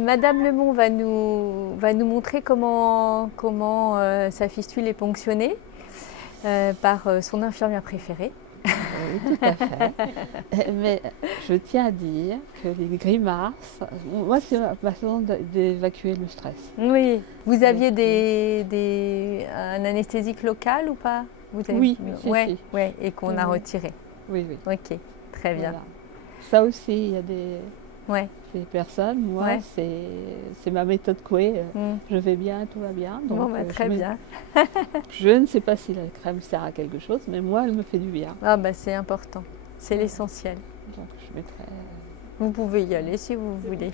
Madame Lemont va nous montrer comment sa fistule est ponctionnée par son infirmière préférée. Oui, tout à fait. Mais je tiens à dire que les grimaces, moi c'est ma façon d'évacuer le stress. Oui. Vous aviez un anesthésique local ou pas? Oui, ouais, si. ouais, et qu'on a retiré. Oui. Ok, très bien. Voilà. Ça aussi, il y a des personnes, moi Ouais. c'est ma méthode Coué, je vais bien, tout va bien. Donc, très bien. Je ne sais pas si la crème sert à quelque chose, mais moi elle me fait du bien. Ah bah c'est important, c'est l'essentiel. Donc je mettrai... Vous pouvez y aller si vous voulez.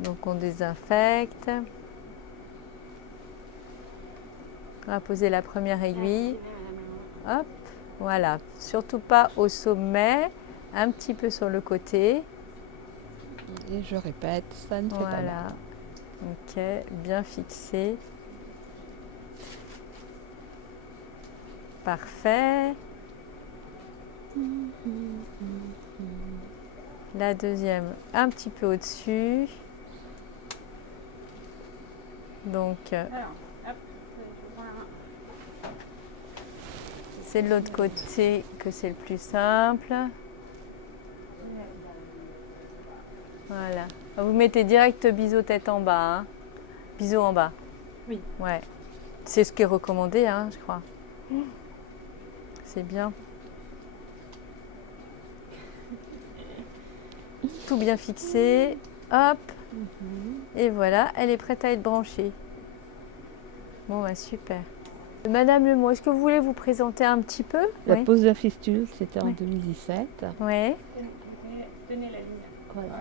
Donc on désinfecte. On va poser la première aiguille. Hop, voilà. Surtout pas au sommet, un petit peu sur le côté. Et je répète, ça ne fait pas mal. Ok, bien fixé. Parfait. La deuxième, un petit peu au-dessus. Donc, c'est de l'autre côté que c'est le plus simple. Voilà. Vous mettez direct biseau tête en bas. Hein. Biseau en bas. Oui. Ouais. C'est ce qui est recommandé, hein, je crois. C'est bien. Tout bien fixé. Hop. Et voilà, elle est prête à être branchée. Bon, bah super. Madame Lemont, est-ce que vous voulez vous présenter un petit peu? La pose de la fistule, c'était en 2017. Oui. Tenez la ligne. Voilà.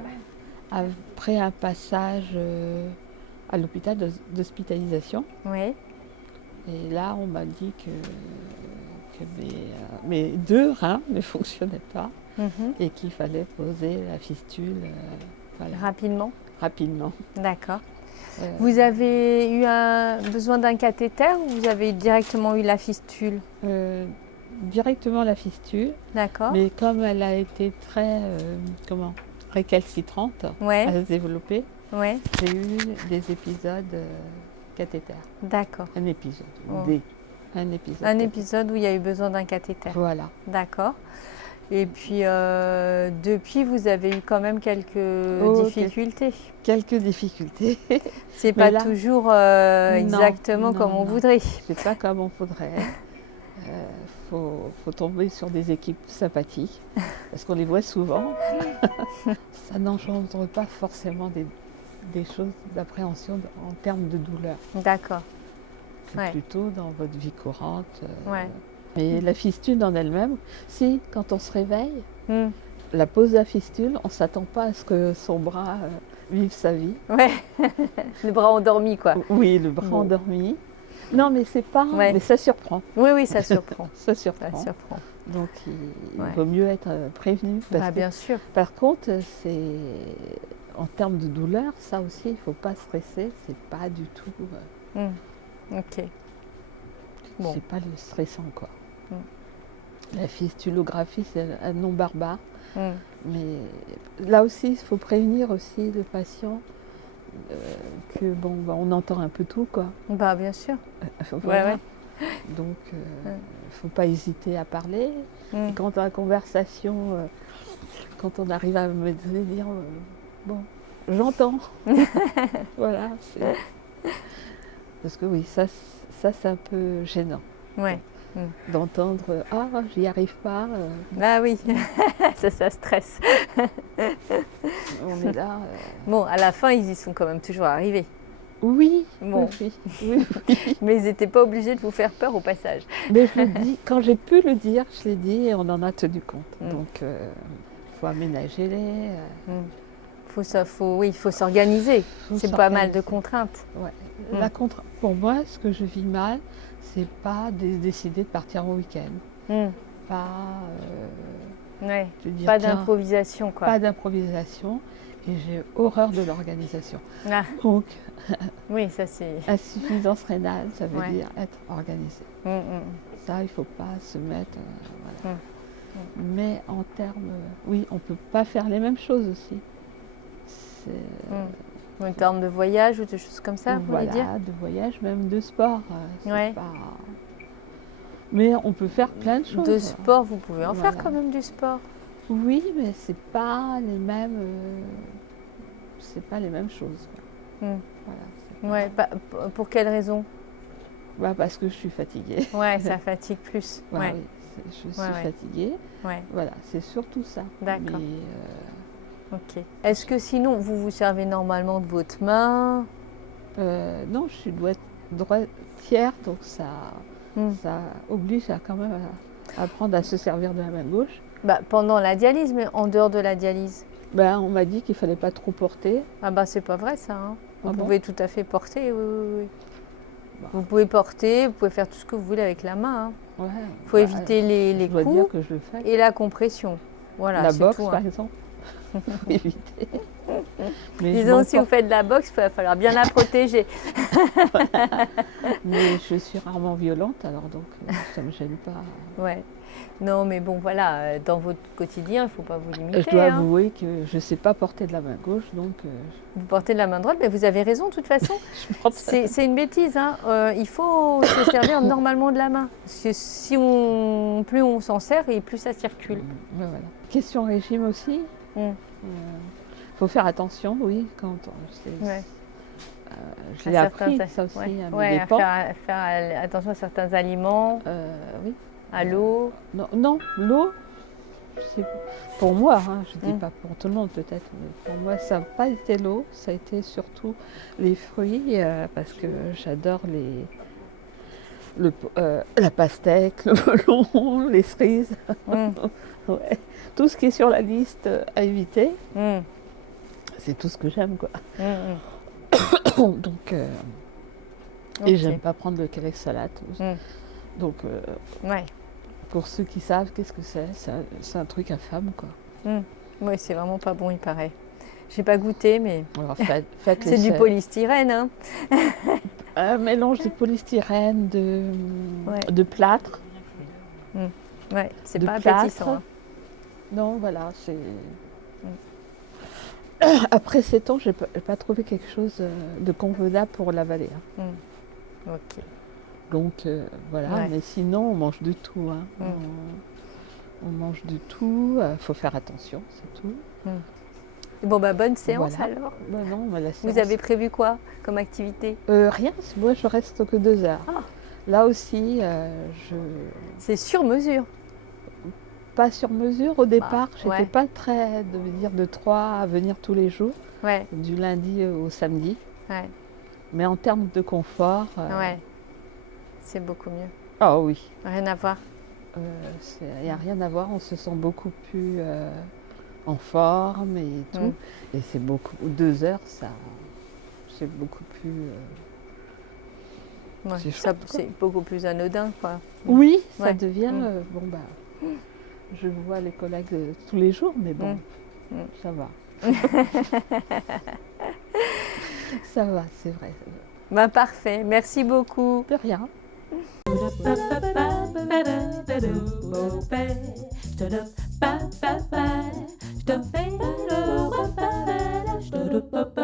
Après un passage à l'hôpital d'hospitalisation. Oui. Et là, on m'a dit que mes deux reins ne fonctionnaient pas et qu'il fallait poser la fistule voilà. Rapidement. D'accord. Vous avez eu besoin d'un cathéter ou vous avez directement eu la fistule? Directement la fistule. D'accord. Mais comme elle a été très récalcitrante à se développer, j'ai eu des épisodes cathéter. D'accord. Un épisode. Un épisode. Un épisode où il y a eu besoin d'un cathéter. Voilà. D'accord. Et puis, depuis, vous avez eu quand même quelques difficultés. Quelques difficultés. C'est pas toujours exactement comme on voudrait. C'est pas comme on voudrait. Faut tomber sur des équipes sympathiques, parce qu'on les voit souvent. Ça n'engendre pas forcément des choses d'appréhension en termes de douleur. D'accord. C'est plutôt dans votre vie courante. Et la fistule en elle-même, si quand on se réveille, la pose de la fistule, on ne s'attend pas à ce que son bras vive sa vie. Ouais, le bras endormi quoi. Oui, le bras endormi. Non, mais c'est pas. Mais ça surprend. Oui, ça surprend. Ça surprend. Donc, il vaut mieux être prévenu. Bien sûr. Par contre, en termes de douleur, ça aussi, il ne faut pas stresser. C'est pas du tout. Ok. Bon. C'est pas le stressant, quoi. La fistulographie, c'est un nom barbare. Mais là aussi, il faut prévenir aussi le patient. Que on entend un peu tout, quoi. Bah bien sûr. Voilà. Donc faut pas hésiter à parler. Et quand dans la conversation, quand on arrive à me dire bon, j'entends. Voilà. Parce que oui, ça c'est un peu gênant. D'entendre ah j'y arrive pas. Ah oui, ça stresse. On est là. Bon, à la fin, ils y sont quand même toujours arrivés. Oui, bon. oui. Mais ils n'étaient pas obligés de vous faire peur au passage. Mais je le dis, quand j'ai pu le dire, je l'ai dit et on en a tenu compte. Donc, il faut aménager les. Il faut s'organiser. C'est pas mal de contraintes. Ouais. Pour moi, ce que je vis mal, c'est pas décider de partir en week-end. Pas, Ouais. de dire, Pas tiens, d'improvisation, quoi. pas d'improvisation. Et j'ai horreur de l'organisation. Ah, Donc, oui, ça c'est. insuffisance rénale, ça veut Ouais. dire être organisé. Ça, il ne faut pas se mettre. Voilà. Mais en termes. Oui, on ne peut pas faire les mêmes choses aussi. En termes de voyage ou de choses comme ça, vous voulez dire? Voilà, de voyage, même de sport. C'est Ouais. pas... Mais on peut faire plein de choses. De sport, vous pouvez en Voilà. faire quand même du sport. Oui, mais c'est pas les mêmes. C'est pas les mêmes choses. Quoi. Voilà, c'est pas- Ouais, pour quelle raison? Bah, parce que je suis fatiguée. Ouais, ça fatigue plus. Bah Ouais, oui, je suis Ouais. fatiguée. ouais, Voilà, c'est surtout ça. D'accord. Mais, ok. Est-ce que sinon, vous vous servez normalement de votre main? non, je suis droitière, donc ça oblige à quand même à apprendre à se servir de la main gauche. Bah, pendant la dialyse, mais en dehors de la dialyse. Ben, on m'a dit qu'il fallait pas trop porter. Ah bah c'est pas vrai ça. Hein. Vous Ah bon pouvez tout à fait porter, oui, oui, oui. Bah. Vous pouvez porter, vous pouvez faire tout ce que vous voulez avec la main. Il Ouais, faut bah, éviter les je dois dire coups que je le fais. et la compression. Voilà, La c'est boxe, tout. par Hein. exemple, faut éviter. Mais je Disons, m'en si vous faites de la boxe, il va falloir bien la protéger. Mais je suis rarement violente, alors donc ça ne me gêne pas. Ouais. Non, mais bon, voilà, dans votre quotidien, il ne faut pas vous limiter. Je dois hein. avouer que je ne sais pas porter de la main gauche, donc Vous portez de la main droite, mais vous avez raison, de toute façon. je porte ça. C'est une bêtise. Hein. Il faut se servir normalement de la main. Parce que si plus on s'en sert et plus ça circule. Ouais, voilà. Question régime aussi. Mm. Faut faire attention, oui, quand Ouais. je l'ai appris, ça aussi, ouais. à mes Ouais, dépens. faire attention à certains aliments, Oui. à l'eau. Non, l'eau, c'est pour moi, hein, je ne dis Mm. pas pour tout le monde peut-être, mais pour moi, ça n'a pas été l'eau, ça a été surtout les fruits, parce que j'adore la pastèque, le melon, les cerises, Mm. ouais. Tout ce qui est sur la liste à éviter, Mm. c'est tout ce que j'aime, quoi. Mm. Donc, Ok. et j'aime pas prendre le Kalex salade. Mm. Donc, Ouais. pour ceux qui savent qu'est-ce que c'est un truc infâme, quoi. Oui, c'est vraiment pas bon, il paraît. J'ai pas goûté, mais Alors, faites c'est du polystyrène. Hein. Un mélange de polystyrène, Ouais. de plâtre. Ouais, c'est De pas plâtre. appétissant. Hein. Non, voilà, c'est... Après 7 ans, j'ai pas trouvé quelque chose de convenable pour l'avaler. Hein. Ok. Donc, voilà, Ouais. mais sinon, on mange de tout. Hein. Mm. On mange de tout, faut faire attention, c'est tout. Bon, bah, bonne séance Voilà. alors. Bah non, mais la Vous séance- avez prévu quoi comme activité? Rien, moi je reste que 2 heures. Ah. Là aussi, C'est sur mesure. pas sur mesure au départ, j'étais ouais. pas très de me dire de 3 à venir tous les jours, Ouais, du lundi au samedi. ouais, Mais en termes de confort, ouais. C'est beaucoup mieux. ah oui, Rien à voir. il n'y a rien à voir, on se sent beaucoup plus en forme et tout. Mm. Et c'est beaucoup, 2 heures, ça, c'est beaucoup plus... Ouais, C'est ça, chouette, quoi. c'est beaucoup plus anodin, quoi. Oui, ça Ouais. devient, Mm. bon bah, je vois les collègues tous les jours, mais bon, ça va. Ça va, c'est vrai. Bah, parfait. Merci beaucoup. De rien. Ba-ba-ba-ba-da-da-bo-ba.